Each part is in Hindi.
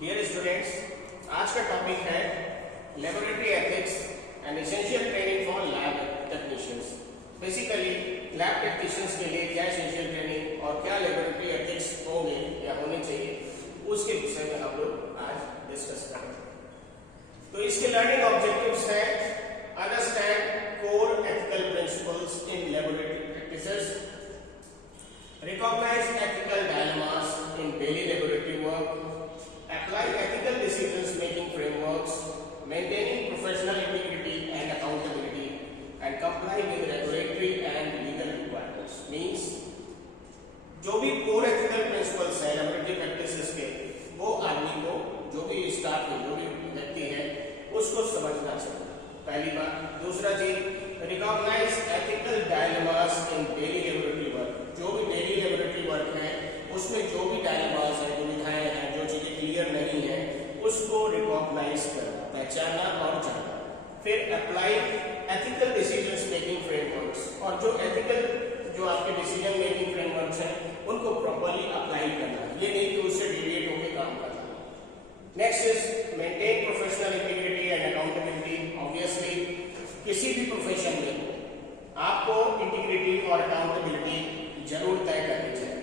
डियर स्टूडेंट्स, आज का टॉपिक है laboratory ethics and essential training for lab technicians. Basically lab technicians के लिए क्या एसेंशियल ट्रेनिंग और क्या लेबोरेटरी एथिक्स होंगे या होने चाहिए, उसके विषय में हम लोग आज डिस्कस करेंगे। तो इसके लर्निंग ऑब्जेक्टिव्स हैं understand core ethical principles in laboratory practices, recognize ethical dilemmas in daily laboratory work, apply ethical decisions making frameworks, maintaining professional integrity and accountability, and comply with regulatory and legal requirements. Means जो भी core ethical principles है laboratory practices के, वो आदमी को, जो भी स्टाफ है, जो भी व्यक्ति है, उसको समझना चाहिए, पहली बात। दूसरा चीज, recognize ethical dilemmas in daily laboratory work। जो भी डेली लेबोरेटरी वर्क है उसमें जो भी डायलेमास है, दुविधाएं हैं, जो चीजें क्लियर नहीं है, उसको रिकॉग्नाइज करना, पहचानना और जानना। फिर apply ethical decisions making frameworks, और जो एथिकल जो आपके डिसीजन मेकिंग फ्रेमवर्क्स हैं उनको प्रॉपर्ली अप्लाई करना, ये नहीं कि उससे डिविएट होकर काम करना। Next is maintain professional integrity and accountability. Obviously किसी भी प्रोफेशन में आपको इंटीग्रिटी और अकाउंटेबिलिटी जरूर तय करनी चाहिए।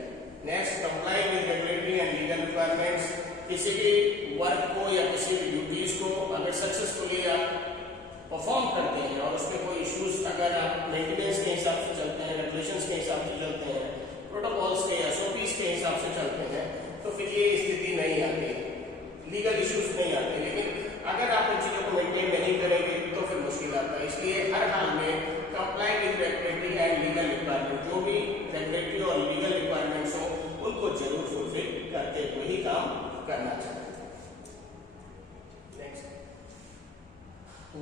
Next, comply with regulatory and legal requirements. किसी भी वर्क को या किसी भी ड्यूटीज को अगर सक्सेसफुली आप परफॉर्म करते हैं और उसमें कोई इश्यूज, अगर आप मेंटेनेंस के हिसाब से चलते हैं, रेगुलेशंस के हिसाब से चलते हैं, प्रोटोकॉल्स के, एसओपीज के हिसाब से चलते हैं, तो फिर ये स्थिति नहीं आती, लीगल इश्यूज नहीं आते। लेकिन अगर आप उन चीजों को मेंटेन नहीं करेंगे तो फिर मुश्किल आता है। इसलिए हर हाल में comply with regulatory and legal requirement, जो भी रेगुलेटरी और लीगल रिक्वायरमेंट्स हो उनको जरूर फुलफिल करते हुए ही काम करना चाहिए। Next,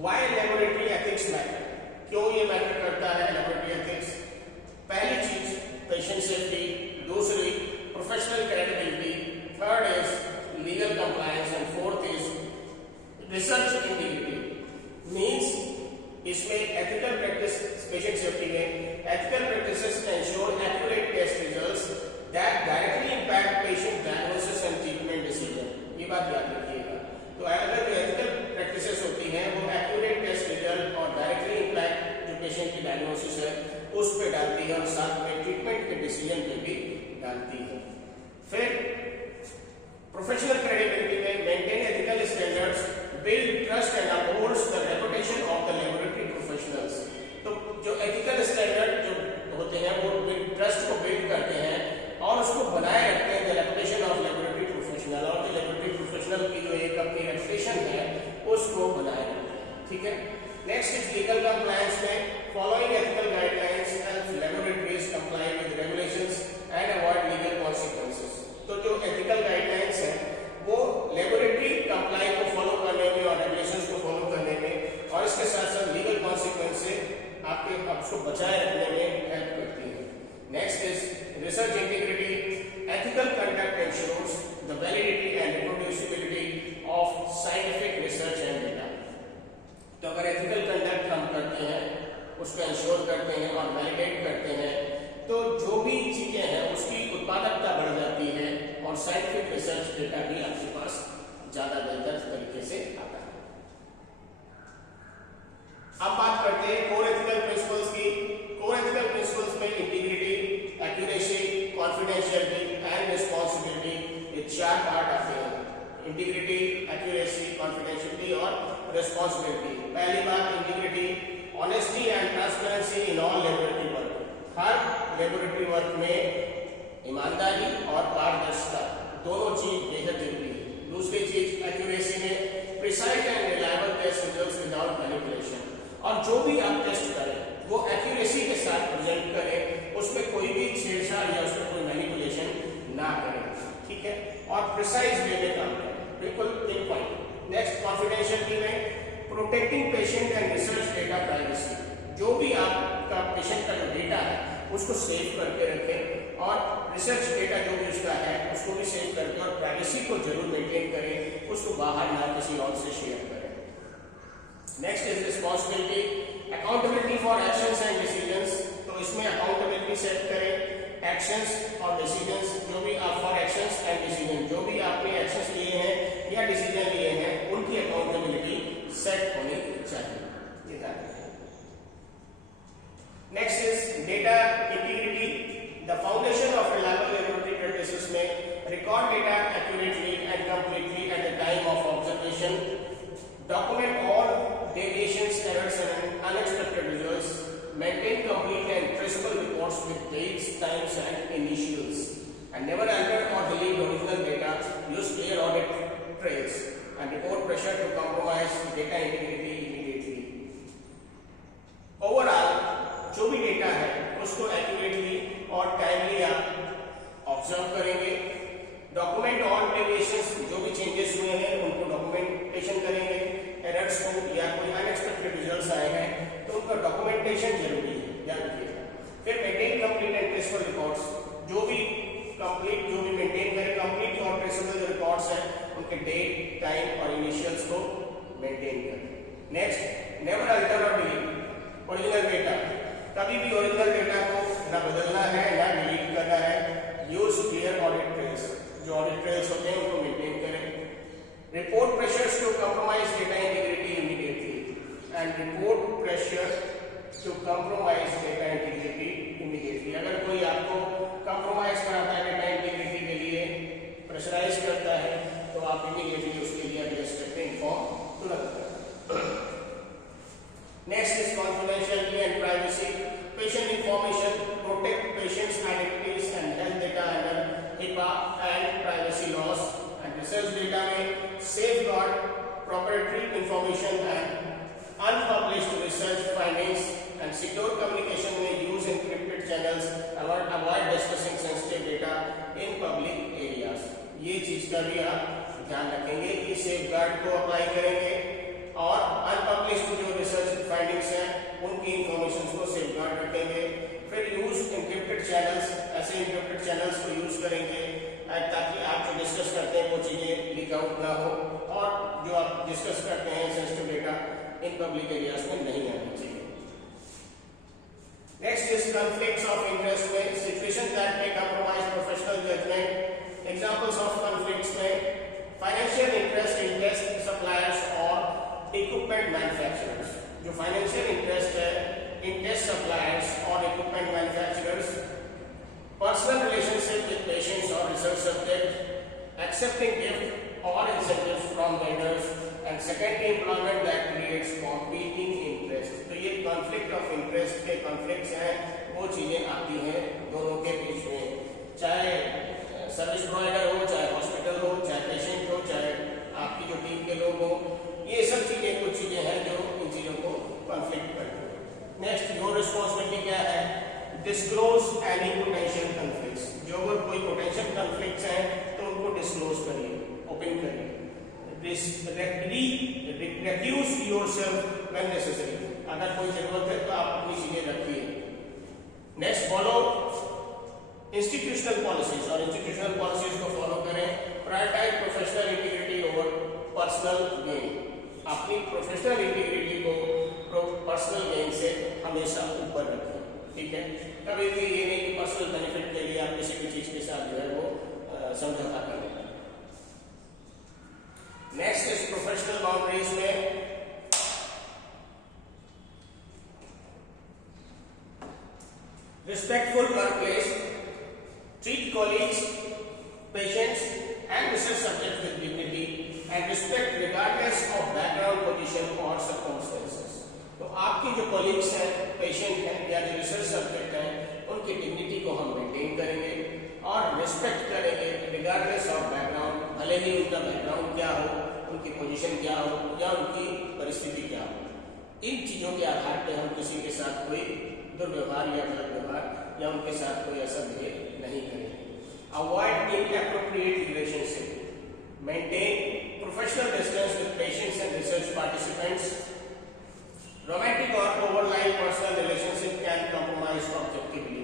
why laboratory ethics matter. क्यों ये मैटर करता है लेबोरेटरी एथिक्स? पहली चीज पेशेंट सेफ्टी, दूसरी professional credibility, third is legal compliance and fourth is research integrity. Means इसमें एथिकल प्रैक्टिस, पेशेंट सेफ्टी में ethical practices ensure accurate test results that directly impact patient diagnosis and treatment decision. ये बात याद रखिएगा। तो अगर जो एथिकल प्रैक्टिसेस होती हैं वो एक्यूरेट टेस्ट रिजल्ट और डायरेक्टली इंपैक्ट जो पेशेंट की डायग्नोसिस है उस पर डालती है और साथ में ट्रीटमेंट के डिसीजन पे भी डालती है। फिर प्रोफेशनल क्रेडिबिलिटी में maintain ethical standards, build trust and upholds the reputation of the laboratory professionals। तो जो एथिकल स्टैंडर्ड जो होते हैं वो ट्रस्ट को बिल्ड करते हैं और उसको बनाए रखते हैं, the reputation of laboratory professional, और द लेबोरेटरी प्रोफेशनल की जो एक अपनी रेपुटेशन है उसको बनाए रखते हैं। ठीक है। नेक्स्ट इज लीगल कंप्लायंस में following ethical guidelines help laboratories comply with regulations and avoid legal consequences. तो जो एथिकल गाइडलाइंस है वो लेबोरेटरी कंप्लाई को फॉलो करने में और रेगुलेशंस को फॉलो करने में और इसके साथ साथ लीगल कॉन्सिक्वेंस से आपके उसको बचाए रखने में हेल्प करती है। Next is research integrity, ethical conduct ensures the validity and reproducibility of scientific research and data. तो अगर एथिकल कंडक्ट हम करते हैं, उसको एंश्योर करते हैं और वैलिडेट करते हैं, तो जो भी चीजें हैं उसकी उत्पादकता बढ़ जाती है और साइंटिफिक रिसर्च डेटा भी आपके पास ज्यादा बेहतर तरीके से आता है। अब बात करते हैं कोर एथिकल प्रिंसिपल्स की। कोर एथिकल प्रिंसिपल्स में integrity, accuracy, confidentiality and responsibility, ये चार पार्ट आते हैं। इंटीग्रिटी, एक्यूरेसी, कॉन्फिडेंशियलिटी और रिस्पांसिबिलिटी। पहली बात integrity, honesty and transparency in all laboratory work. Her laboratory work में ईमानदारी और पारदर्शिता दोनों चीज बेहद जरूरी है। दूसरी चीज एक्यूरेसी में precise and reliable test results without manipulation, और जो भी आप टेस्ट करें वो एक्यूरेसी के साथ प्रेजेंट करें, उसमें कोई भी छेड़छाड़ या उसमें कोई मैनिपुलेशन ना करें। ठीक है। और प्रिसाइज वे में काम करें, बिल्कुल पिन पॉइंट। नेक्स्ट, कॉन्फिडेंशियलिटी में protecting patient and research data privacy. जो भी आपका पेशेंट का जो डेटा है उसको सेव करके रखें और रिसर्च डेटा जो भी उसका है उसको भी सेव करके और प्राइवेसी को जरूर मेंटेन करें, उसको बाहर ना किसी और से शेयर करें। Next is responsibility, accountability for actions and decisions. तो इसमें अकाउंटेबिलिटी सेट करें, एक्शंस और डिसीजंस, जो भी आप फॉर एक्शंस एंड डिसीजन, जो भी आपने एक्शंस लिए हैं document all deviations, errors and unexpected results, maintain complete and traceable reports with dates, times and initials, and never alter or delete original data, use clear audit trails and report pressure to compromise data integrity immediately. Overall, जो भी डेटा है उसको एक्यूरेटली और टाइमली आप ऑब्जर्व करेंगे, डॉक्यूमेंट ऑल डेविएशंस, जो भी चेंजेस हुए हैं उनको डॉक्यूमेंटेशन करेंगे, एरर्स को या कोई अनएक्सपेक्टेड रिजल्ट्स आए हैं तो उनका डॉक्यूमेंटेशन जरूरी है, याद रखिएगा। फिर maintain complete and traceable records, जो भी मेंटेन करें कंप्लीट और ट्रेसेबल जो रिकॉर्ड्स हैं उनके डेट, टाइम और इनिशियल्स को मेंटेन करें। नेक्स्ट, नेवर अल्टर और डिलीट ओरिजिनल डेटा, कभी भी ओरिजिनल डेटा को ना बदलना है ना डिलीट करना है। यूज क्लियर ऑडिट ट्रेल्स, जो ऑडिट ट्रेल्स होते हैं उनको मेंटेन करें। Report pressures to compromise data integrity immediately and report pressure to compromise data integrity immediately. अगर कोई आपको कंप्रोमाइज कराता है डेटा इंटीग्रिटी के लिए, प्रेशराइज करता है, तो आप इमीडिएटली उसके लिए अगले स्टेप में इन्फॉर्म तुरंत करें। Next is confidentiality and privacy. Patient information, protect patients' identities and health data under HIPAA and privacy laws. And research data में safeguard proprietary information and unpublished research findings and secure communication में use encrypted channels. Avoid discussing sensitive data in public areas. ये चीज का भी आप ध्यान रखेंगे कि safeguard को अप्लाई करेंगे और अनपब्लिश्ड जो रिसर्च फाइंडिंग्स हैं उनकी इंफॉर्मेशन को सेफगार्ड रखेंगे। फिर यूज एन्क्रिप्टेड चैनल्स, ऐसे एन्क्रिप्टेड चैनल्स को यूज करेंगे ताकि आप जो डिस्कस करते हैं वो चीजें लीक आउट ना हो और जो आप डिस्कस करते हैं sensitive data in public areas में नहीं आना चाहिए। Next is conflicts of interest में situation that may compromise professional judgment. Examples of conflicts में financial interest in test suppliers और इक्विपमेंट मैन्युफैक्चरर्स, जो फाइनेंशियल इंटरेस्ट है इन टेस्ट सप्लायर्स और equipment manufacturers, personal relationship with patients और रिसर्च सब्जेक्ट, एक्सेप्टिंग गिफ्ट और incentives from vendors and secondary employment that creates competing interest. तो ये कॉन्फ्लिक्ट ऑफ इंटरेस्ट के कॉन्फ्लिक्ट्स हैं, वो चीजें आती हैं दोनों के बीच में, चाहे सर्विस प्रोवाइडर हो, चाहे हॉस्पिटल हो, चाहे पेशेंट हो, चाहे आपकी जो टीम के लोग हो। ये सब चीजें कुछ चीजें हैं जो इन चीजों को कॉन्फ्लिक्ट करती हैं। नेक्स्ट, योर रिस्पॉन्सिबिलिटी क्या है? डिस्क्लोज एनी पोटेंशियल कॉन्फ्लिक्ट्स, जो अगर कोई पोटेंशियल कॉन्फ्लिक्ट्स हैं तो उनको डिस्क्लोज करिए, ओपन करिए। रिक्यूज योरसेल्फ व्हेन नेसेसरी, अगर कोई जरूरत है तो आप अपनी चीजें रखिए। नेक्स्ट, फॉलो इंस्टीट्यूशनल पॉलिसीज, और इंस्टीट्यूशनल पॉलिसीज को फॉलो करें। Prioritise professional integrity over personal gain, अपनी प्रोफेशनल इंटीग्रिटी को पर्सनल गेन से हमेशा ऊपर रखें, ठीक है। कभी भी ये नहीं कि पर्सनल बेनिफिट के लिए आप किसी भी चीज के साथ जो है वो समझौता करें। नेक्स्ट इज प्रोफेशनल बाउंड्रीज में respectful workplace, treat colleagues, patients and research subjects with dignity and respect regardless of background, position or circumstances. तो आपके जो colleagues हैं, patient हैं या जो research subject हैं, उनकी dignity को हम maintain करेंगे और respect करेंगे regardless of background, भले ही उनका background क्या हो, उनकी position क्या हो या उनकी परिस्थिति क्या हो। इन चीजों के आधार पर हम किसी के साथ कोई दुर्व्यवहार या गलत व्यवहार या उनके साथ कोई ऐसा बिहेव नहीं करेंगे। Avoid inappropriate relationship, maintain professional distance with patients and research participants. Romantic और overly personal relationship can compromise objectively.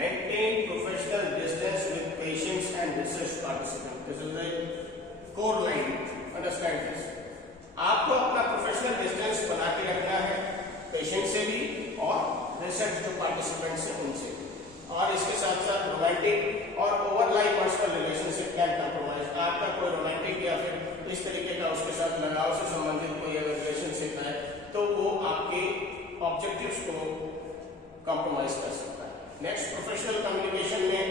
Maintain professional distance with patients and research participants, this is the core line, understand this. आपको अपना प्रोफेशनल डिस्टेंस बना के रखना है पेशेंट से भी और रिसर्च जो पार्टिसिपेंट्स हैं उनसे, और इसके साथ साथ रोमांटिक और overly personal relationship can compromise. आपका कोई रोमांटिक या फिर इस तरीके का उसके साथ लगाव से संबंधित कोई अगर रिलेशनशिप है तो वो आपके ऑब्जेक्टिव्स को कॉम्प्रोमाइज कर सकता है। नेक्स्ट, प्रोफेशनल कम्युनिकेशन में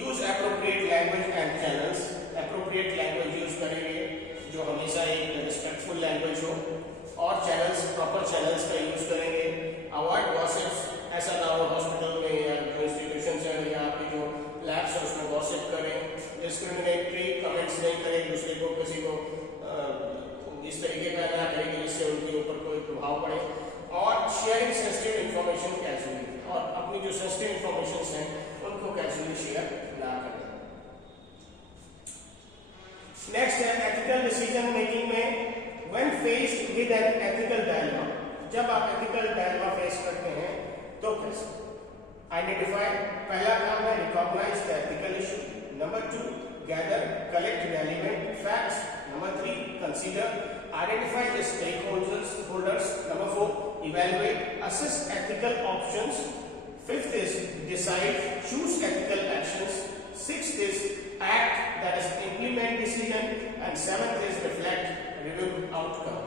use appropriate language and channels. Appropriate language use करेंगे जो हमेशा एक रिस्पेक्टफुल लैंग्वेज प्रॉपर चैनल्स का यूज करेंगे, अवॉइड गॉसिप्स, ऐसा ना हो हॉस्पिटल में या जो इंस्टीट्यूशन है या आपकी जो लैब्स है उसमें गॉसिप करें, डिस्क्रिमिनेटरी कमेंट्स नहीं करें, दूसरे को किसी को इस तरीके का ना करें जिससे उनके ऊपर कोई प्रभाव पड़े, और शेयरिंग सेंसिटिव इंफॉर्मेशन कैजुअली, और अपनी जो सेंसिटिव इंफॉर्मेशन हैं उनको कैजुअली शेयर ना करें। नेक्स्ट है एथिकल डिसीजन मेकिंग में when faced with an ethical dilemma, जब आप एथिकल डायलेमा फेस करते हैं तो कैसे आइडेंटिफाई, पहला काम है recognise the ethical issue, number 2 gather collect relevant facts, number 3 consider identify the stakeholders, number 4 evaluate, assess ethical options, 5th is decide, choose ethical actions, 6th is act, that is implement decision, and 7th is reflect, review outcome।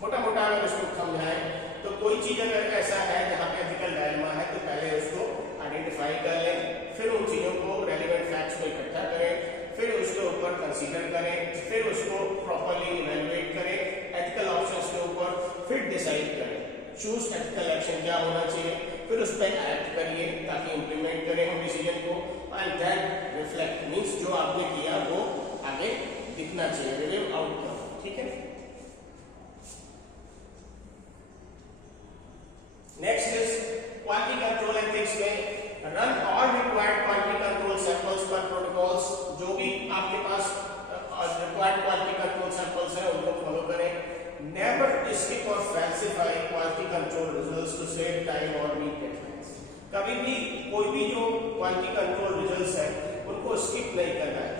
मोटा मोटा अगर इसको समझाएं तो कोई चीज अगर ऐसा है जहां पे एथिकल डायलेमा है तो पहले उसको आइडेंटिफाई कर लें, फिर उन चीजों को रेलेवेंट फैक्ट्स को इकट्ठा करें, फिर उसके ऊपर कंसीडर करें, फिर उसको प्रॉपर्ली इवैल्यूएट करें एथिकल ऑप्शंस के ऊपर, फिर डिसाइड करें चूज एथिकल एक्शन क्या होना चाहिए, फिर उस पर एक्ट करिए ताकि इंप्लीमेंट करें हम डिसीजन को, एंड देन रिफ्लेक्ट मींस जो आपने किया वो आगे दिखना चाहिए, रिव्यू आउटकम। ठीक है, next is quality control ethics में run all required quality control samples per protocols, जो भी आपके पास रिक्वायर्ड क्वालिटी कंट्रोल सैंपल्स हैं उनको फॉलो करें, नेवर स्किप और falsify quality control results to save time और मीट डेडलाइंस, कभी भी कोई भी जो क्वालिटी कंट्रोल रिजल्ट्स हैं उनको स्किप नहीं करना है।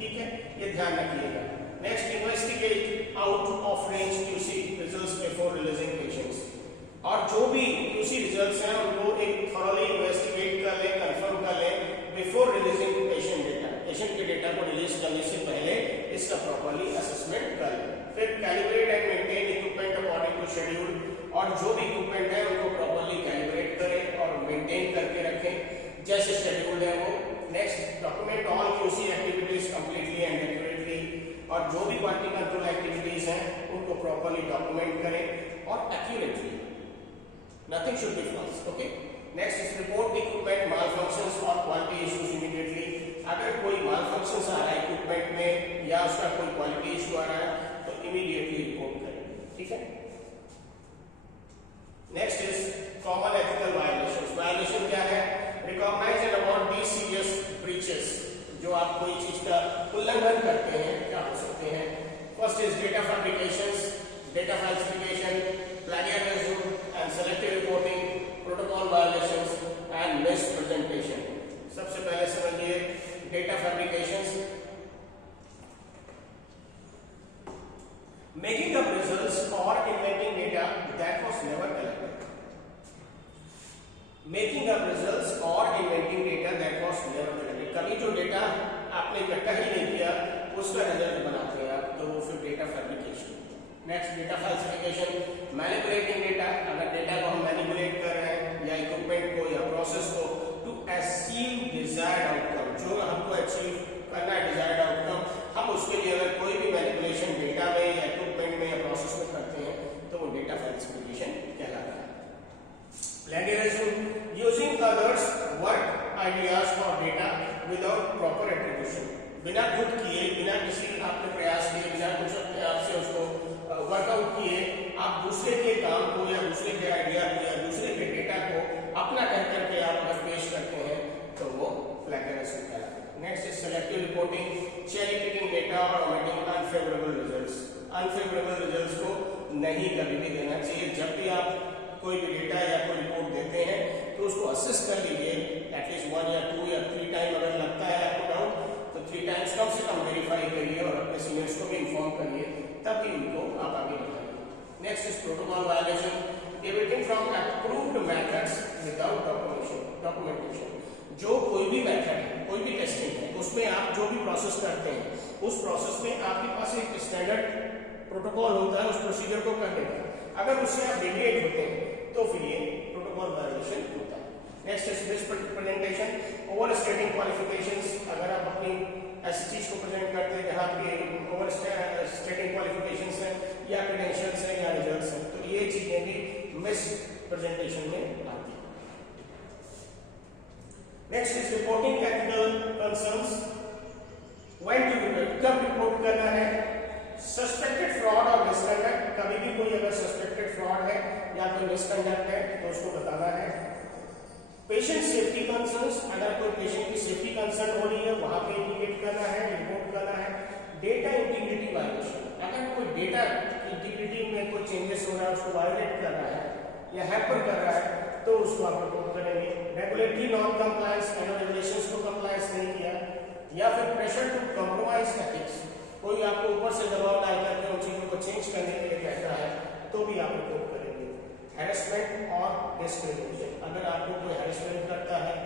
ठीक है, ये ध्यान रखिएगा। Next, investigate out of range QC results before releasing patients, और जो भी क्यूसी रिजल्ट्स हैं उनको एक थॉरली इन्वेस्टिगेट कर लें, कंफर्म कर लें before releasing patient data, patient के डेटा को रिलीज करने से पहले इसका प्रॉपर्ली असेसमेंट कर लें। फिर calibrate and maintain equipment according to schedule, और जो भी इक्विपमेंट है उनको प्रॉपर्ली कैलिब्रेट करें और मेंटेन करके रखें जैसे शेड्यूल है वो। Next, document all QC activities completely and accurately, और जो भी क्वालिटी कंट्रोल एक्टिविटीज हैं उनको प्रॉपर्ली डॉक्यूमेंट करें और accurately, nothing should be false। okay, next is report the equipment malfunctions or quality issues immediately, अगर कोई malfunctions आ रहा है इक्विपमेंट में या उसका कोई क्वालिटी इशू आ रहा है तो इमीडिएटली रिपोर्ट करें। ठीक है, next is common ethical violations. Violation क्या है? Recognise and avoid these serious breaches, जो आप कोई चीज का उल्लंघन करते हैं क्या हो सकते हैं। First is data fabrications, data falsification, plagiarism and selective reporting, protocol violations and mispresentation। सबसे पहले समझिए data फैब्रिकेशंस, making up results or inventing data that was never collected, making up results or inventing data that was never collected, कभी जो डेटा आपने इकट्ठा ही नहीं किया उसका रिजल्ट बनाते हैं आप, तो वो फिर data fabrication. Next, data falsification, manipulating data, अगर डेटा को हम मैनिपुलेट कर रहे हैं या इक्विपमेंट को या प्रोसेस को टू अचीव डिजायर्ड आउटकम, जो हमको अचीव करना है डिजायर्ड आउटकम, हम उसके लिए अगर कोई भी मैनिपुलेशन डेटा में या इक्विपमेंट में या प्रोसेस में करते हैं तो वो डेटा फैल्सिफिकेशन कहलाता है। Plagiarism, using others work ideas और डेटा विदाउट प्रॉपर एट्रीब्यूशन, बिना खुद किए, बिना किसी आपने प्रयास किए, बिना कुछ अपने आप से उसको वर्कआउट किए, आप दूसरे के काम को या दूसरे के आइडिया को या दूसरे के डेटा को अपना कह करके आप अगर पेश करते हैं तो वो प्लेगियरिज्म कहलाता है। Next is selective reporting, cherry picking data और omitting unfavourable results, unfavourable results को नहीं कभी भी देना चाहिए। जब भी आप कोई भी डेटा या कोई रिपोर्ट देते हैं तो उसको असेस कर लीजिए, एटलीस्ट 1 या 2 या 3 टाइम अगर लगता है आपको डाउट तो 3 टाइम्स कम से कम वेरीफाई करिए और अपने सीनियर्स को भी इन्फॉर्म करिए, तभी उनको आप आगे बढ़ाइए। Next is protocol violation, deviating from approved methods without documentation, जो कोई भी मेथड है, कोई भी टेस्टिंग है, उसमें आप जो भी प्रोसेस करते हैं उस प्रोसेस में आपके पास एक स्टैंडर्ड प्रोटोकॉल होता है उस प्रोसीजर को करने का, अगर उससे आप डेविएट होते हैं तो फिर ये प्रोटोकॉल वायलेशन होता है। Next is misrepresentation, overstating qualifications, अगर आप अपनी ऐसी चीज को प्रेजेंट करते हैं जहाँ पे ओवर स्टेटिंग क्वालिफिकेशंस हैं या क्रेडेंशियल्स हैं या रिजल्ट्स हैं, तो ये चीजें भी next is reporting ethical concerns. When to report, कब रिपोर्ट करना है? सस्पेक्टेड फ्रॉड और मिसकंडक्ट, कभी भी कोई अगर सस्पेक्टेड फ्रॉड है या कोई मिसकंडक्ट है तो उसको बताना है। पेशेंट सेफ्टी कंसर्न्स, अगर कोई पेशेंट की सेफ्टी कंसर्न हो रही है वहां पे इंडिकेट करना है, रिपोर्ट करना है। डेटा इंटीग्रिटी वायलेशन, अगर कोई डेटा इंटीग्रिटी में कोई चेंजेस हो रहा है, उसको वायलेट कर रहा है या हैम्पर कर रहा है तो उसको आप रिपोर्ट करेंगे। रेगुलेटरी नॉन कंप्लायंस, रेगुलेशंस को कंप्लायंस नहीं किया, या फिर प्रेशर टू कॉम्प्रोमाइज एथिक्स, कोई आपको ऊपर से दबाव डाल करके उन चीजों को चेंज करने के लिए कहता है तो भी आप रिपोर्ट करेंगे। हैरेसमेंट और डिस्क्रिमिनेशन, अगर आपको कोई हैरेसमेंट करता है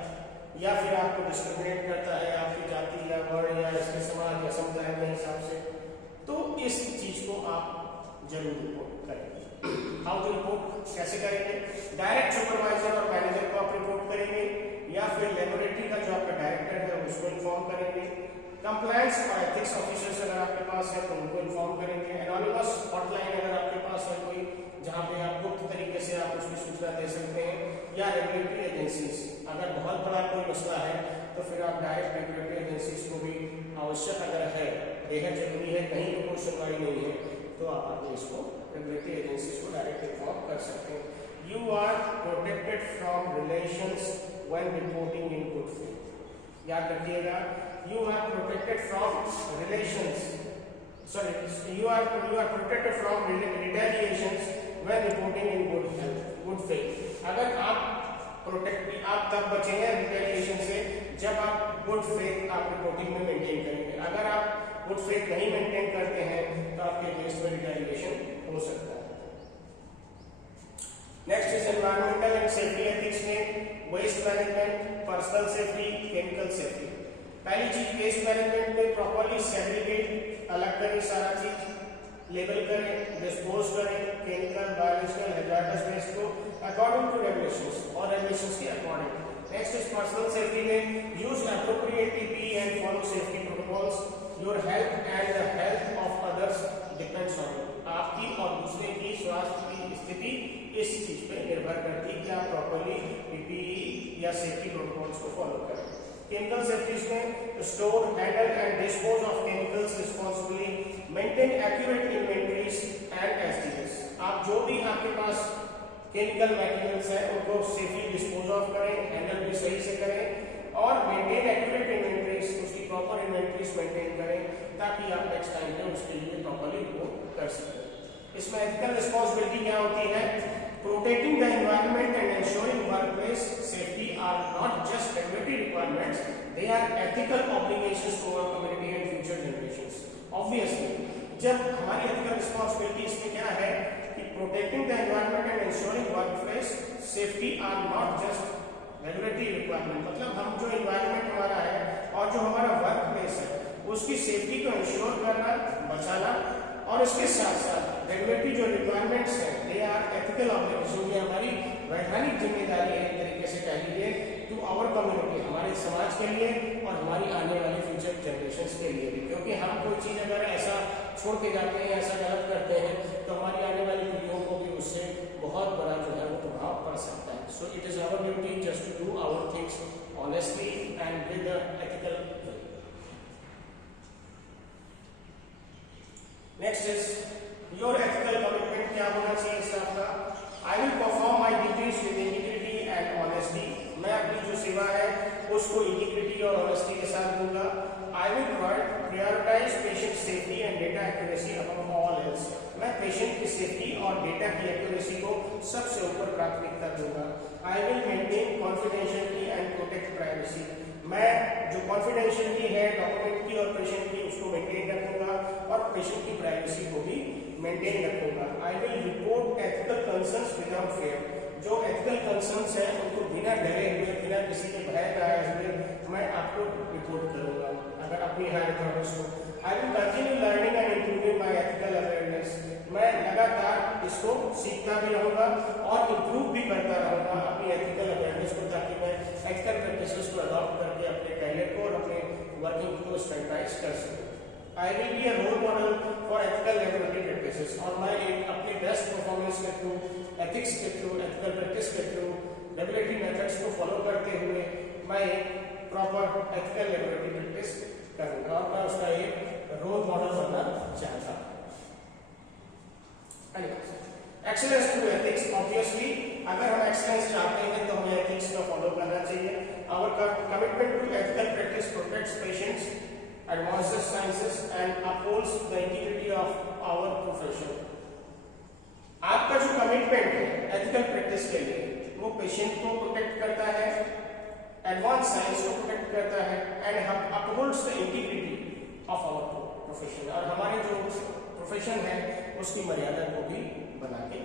या फिर आपको डिस्क्रिमिनेट करता है आपकी जाति या वर्ण या इसके समाज या समुदाय के हिसाब से, तो इस चीज को आप जरूर रिपोर्ट करेंगे। हाउ टू रिपोर्ट, कैसे करेंगे? डायरेक्ट सुपरवाइजर और मैनेजर को आप रिपोर्ट करेंगे या फिर लेबोरेटरी का जो आपका डायरेक्टर है उसको इन्फॉर्म करेंगे। कंप्लायंस और एथिक्स ऑफिसर्स अगर आपके पास है तो उनको इन्फॉर्म करेंगे। एनोनिमस हॉटलाइन अगर आपके पास है कोई, जहां पे आप गुप्त तरीके से आप उसकी सूचना दे सकते हैं, या रेगुलेटरी एजेंसीज, अगर बहुत बड़ा कोई मसला है तो फिर आप डायरेक्ट रेगुलेटरी एजेंसीज को भी आवश्यक अगर है, बेहद जरूरी है, कहीं पर कोई सुनवाई नहीं है तो आप अपने इसको रेगुलेटरी एजेंसीज को डायरेक्ट इन्फॉर्म कर सकते हैं। You are protected from relations when reporting in good faith, याद रखिएगा, you are protected from relations, sorry, you are protected from retaliations when reporting in good faith। अगर आप तब बचेंगे रिटेलिएशन से जब आप गुड फेथ आप रिपोर्टिंग में मेंटेन करेंगे। अगर आप गुड फेथ नहीं मेंटेन करते हैं तो आपके केस में रिटेलिएशन हो सकता है। Next is environmental and safety ethics में waste management, personal safety, chemical safety. पहली चीज वेस्ट मैनेजमेंट में प्रॉपर्ली सेग्रीगेट, अलग करें सारा चीज, लेबल करें, डिस्पोज करें केमिकल, बायोलॉजिकल, हैजार्डस वेस्ट को अकॉर्डिंग टू रेगुलेशंस और रेगुलेशंस के according. Next is personal safety में use appropriate PPE and follow safety protocols. Your health and the health of others depends on you, आपकी और दूसरे की स्वास्थ्य की स्थिति इस चीज पे निर्भर करती है कि आप प्रॉपर्ली पीपीई या सेफ्टी प्रोटोकॉल्स को फॉलो करें। केमिकल सेफ्टी में store, handle and dispose of chemicals responsibly, maintain accurate inventories and SDS. आप जो भी आपके पास केमिकल मटेरियल्स है उनको सेफली डिस्पोज ऑफ करें, हैंडल भी सही से करें और मेंटेन एक्यूरेट इन्वेंटरीज, उसकी प्रॉपर इन्वेंटरीज मेंटेन करें ताकि आप नेक्स्ट टाइम पे उसके लिए प्रॉपर्ली रिपोर्ट कर सकें। इसमें एथिकल रिस्पांसिबिलिटी क्या होती है? Protecting the environment and ensuring workplace safety are not just regulatory requirements, they are ethical obligations to our community and future generations. Obviously, जब हमारी ethical responsibility इसमें क्या है कि protecting the environment and ensuring workplace safety are not just regulatory requirement, मतलब हम जो environment हमारा है और जो हमारा workplace है उसकी safety को ensure करना, बचाना, और इसके साथ साथ रेगुलेटरी जो रिक्वायरमेंट्स हैं दे आर एथिकल ऑब्लिगेशन, ये हमारी वैधानिक जिम्मेदारी है एक तरीके से कह लीजिए टू आवर कम्युनिटी, हमारे समाज के लिए और हमारी आने वाली फ्यूचर जनरेशंस के लिए भी, क्योंकि हम कोई चीज अगर ऐसा छोड़ के जाते हैं, ऐसा गलत करते हैं तो हमारी आने वाली पीढ़ियों को भी उससे बहुत बड़ा जो है वो प्रभाव पड़ सकता है। So it is our duty just to do our things honestly and with ethical. Next is your ethical commitment, क्या होना चाहिए स्टाफ का? I will perform my duties with integrity and honesty, मैं अपनी जो सेवा है उसको इंटीग्रिटी और ऑनेस्टी के साथ दूंगा। I will prioritise patient safety and data accuracy above all else, मैं पेशेंट की सेफ्टी और डेटा की एक्यूरेसी को सबसे ऊपर प्राथमिकता दूंगा। I will maintain confidentiality and protect privacy, मैं जो कॉन्फिडेंशियलिटी है डॉक्यूमेंट की और पेशेंट की उसको मेंटेन रखूंगा और पेशेंट की प्राइवेसी को भी मेंटेन रखूंगा। I will report ethical concerns without fear, जो एथिकल कंसर्न्स है उनको बिना डरे हुए, बिना किसी के भय का हुए मैं आपको रिपोर्ट करूंगा अगर अपनी हायर अथॉरिटीज को। I will continue learning and improving my ethical awareness, मैं लगातार इसको सीखता भी रहूंगा और इंप्रूव भी करता रहूंगा अपनी एथिकल अवेयरनेस को, ताकि मैं एथिकल प्रैक्टिसेस को अडॉप्ट करके अपने कैरियर को और अपने वर्किंग को स्टैंडर्डाइज कर सकूं। I will be a role model for ethical laboratory practices, और मैं एक अपने बेस्ट परफॉर्मेंस के थ्रू, एथिक्स के थ्रू, एथिकल प्रैक्टिस के थ्रू, रेगुलेटरी मेथड्स को फॉलो करते हुए मैं एक प्रॉपर एथिकल लेबोरेटरी प्रैक्टिस करूंगा और मैं उसका एक रोल मॉडल बनना चाहता हूँ। एक्सीलेंस टू एथिक्स, ऑब्वियसली अगर हम एक्सीलेंस चाहते हैं तो हमें एथिक्स को फॉलो करना चाहिए। Our commitment to ethical practice protects patients, advances sciences and upholds the integrity of our profession. आपका जो कमिटमेंट है एथिकल प्रैक्टिस के लिए वो पेशेंट को प्रोटेक्ट करता है, एडवांस साइंस को प्रोटेक्ट करता है and upholds the integrity of our profession, और हमारे जो प्रोफेशन है उसकी मर्यादा को भी बना के